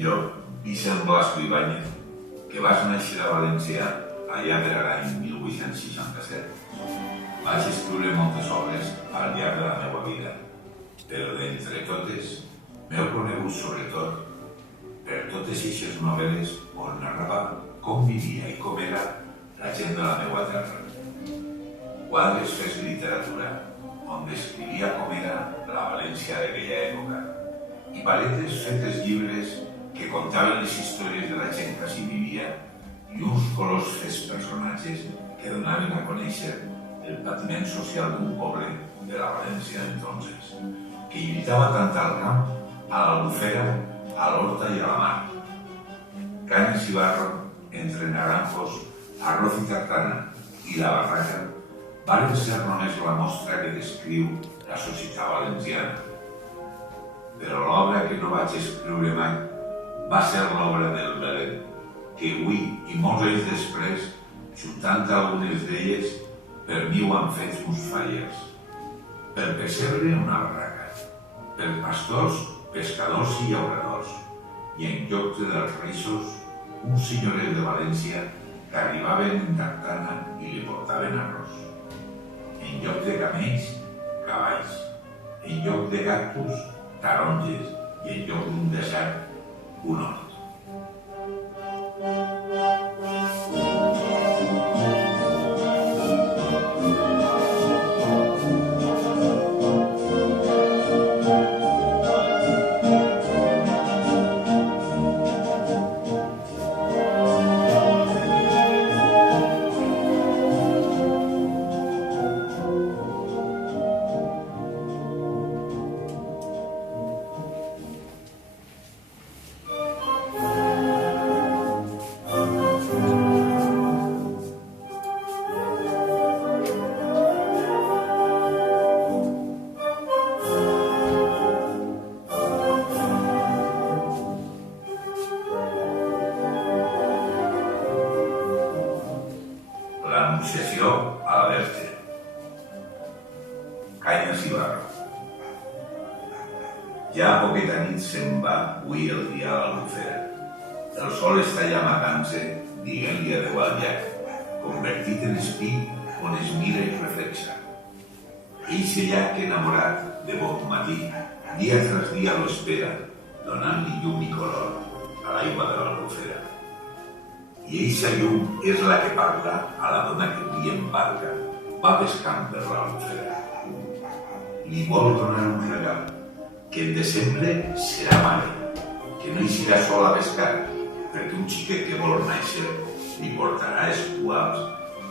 Jo, Vicent Blasco Ibáñez, que vas néixer a València allà per l'any 1867, vaig escriure moltes obres al llarg de la meva vida, però d'entre totes m'heu conegut sobretot per totes aquestes novel·les on narrava com vivia i com era la gent de la meva terra. Quadres fets literatura, on descrivia com era la València d'aquella època, i paletes fetes llibres que contaven les històries de la gent que s'hi vivia i uns colors fets personatges que donaven a conèixer el patiment social d'un poble de la València d'entonces, que lluitava tant al camp, a l'Albufera, a l'Horta i a la mar. Canes i barro, entre naranjos, arroz i tartana i la barraca varen ser només la mostra que descriu la societat valenciana. Però l'obra que no vaig escriure mai va ser l'obra del Belén, que avui i molts anys després, juntant algunes d'elles, per mi ho han fet uns fallers. Per pessebre una barraca, per pastors, pescadors i llauradors, i en lloc dels rissos, uns senyores de València que arribaven en tartana i li portaven arròs. En lloc de camells, cavalls. En lloc de cactus, taronges. I en lloc d'un desert, un hort. L'Anunciació a la Verge. Canyes i barro. Ja a poqueta nit se'n va avui el dia a l'Albufera. El sol està ja amagant-se, dient-li adeu al llac, convertit en espí on es mira i reflexa. Eixe llac enamorat de bon matí, dia tras dia lo espera, donant-li llum i color a l'aigua de l'Albufera. I eixa llum és la que parla a la dona que avui en barca va pescant per l'Albufera. Li vol donar un regal, que en desembre serà mare, que no hi serà sol a pescar, perquè un xiquet que vol néixer li portarà escuals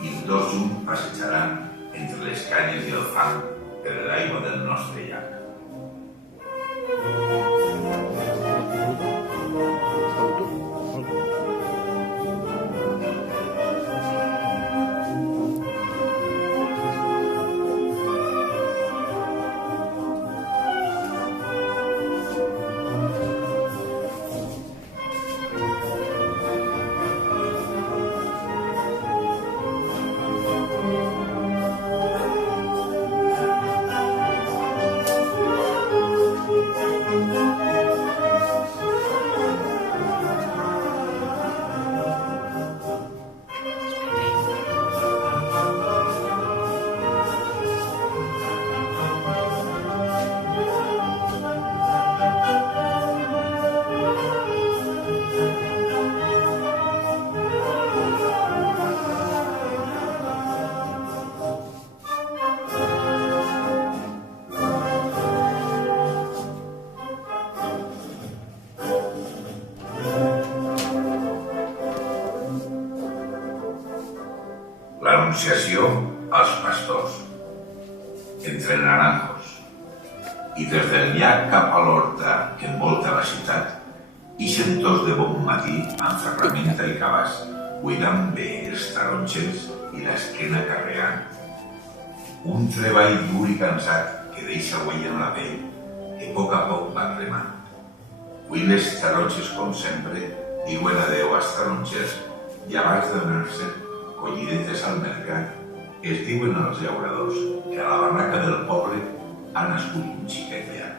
i els dos junts passejaran entre les canyes i el fang per l'aigua del nostre llac. L'Anunciació als pastors, entre naranjos. I des del llac cap a l'horta que envolta la ciutat, ixen tots de bon matí amb ferramenta i cabàs, cuidant bé els taronges i l'esquena carregant. Un treball dur i cansat que deixa huella en la pell, que a poc va cremant. Avui les taronges, com sempre, diuen adeu als tarongers i abans d'anar-se collidetes al mercat, es diuen als llauradors que a la barraca del poble ha nascut un xiquet ja.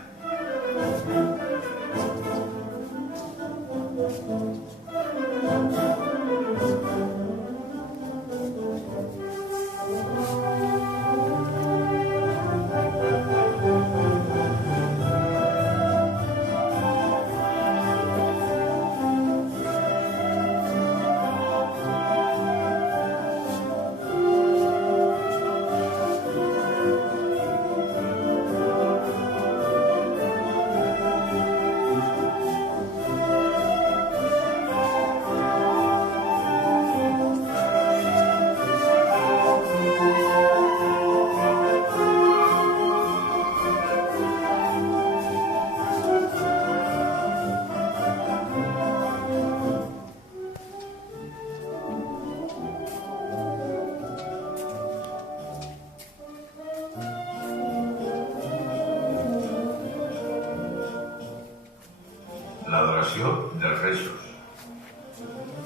l'adoració dels reixos,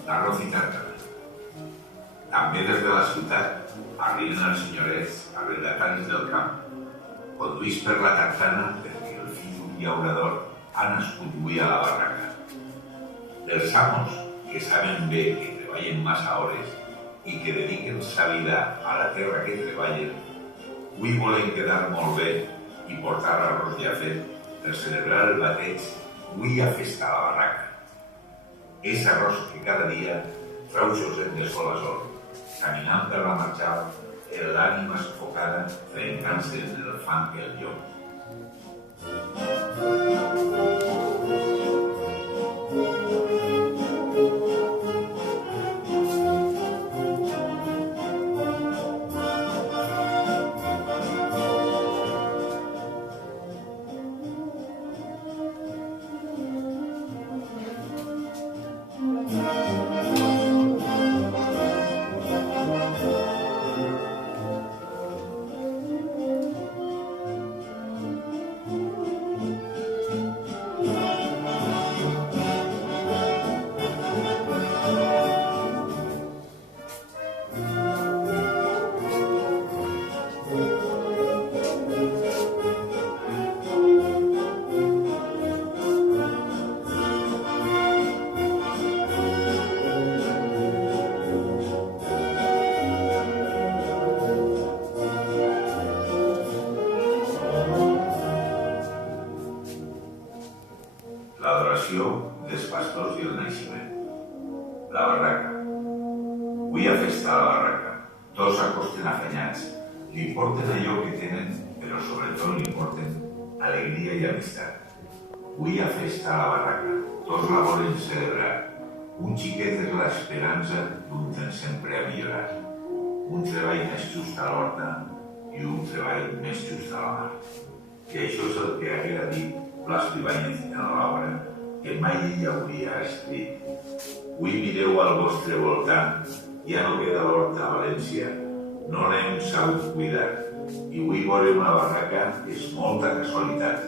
l'arròs i tàrtara. També des de la ciutat arriben els senyorets arrendataris del camp, conduïts per la tartana perquè el fill d'un llaurador ha nascut avui a la barraca. Els amos, que saben bé que treballen massa hores i que dediquen sa vida a la terra que treballen, avui volen quedar molt bé i portar arròs ja fet per celebrar el bateig avui a festa a la barraca. És arròs que cada dia trau Josep de sol a sol, caminant per la marxal, l'ànima sufocada, trencant-se en el fang que el llom. L'adoració dels pastors i el naixement. La barraca. Avui a festa a la barraca. Tots s'acosten afanyats. Li porten allò que tenen, però sobretot li porten alegria i amistat. Avui a festa a la barraca. Tots la volen celebrar. Un xiquet és l'esperança d'un temps sempre a millorar. Un treball més just a l'horta i un treball més just a la mar. Que això és el que haguera dit Blas Ibáñez en l'obra que mai ell hauria escrit. Avui mireu al vostre voltant, ja no queda l'horta a València, no l'hem sabut cuidar, i avui veurem la barraca és molta casualitat.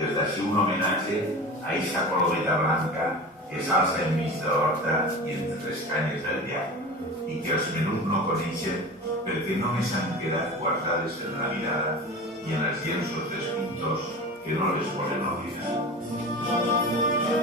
Des d'ací un homenatge a eixa colometa blanca que s'alça enmig de l'horta i entre les canyes del llac, i que els menuts no coneixen perquè només han quedat guardades en la mirada i en els llenços dels pintors que no les volen oblidar.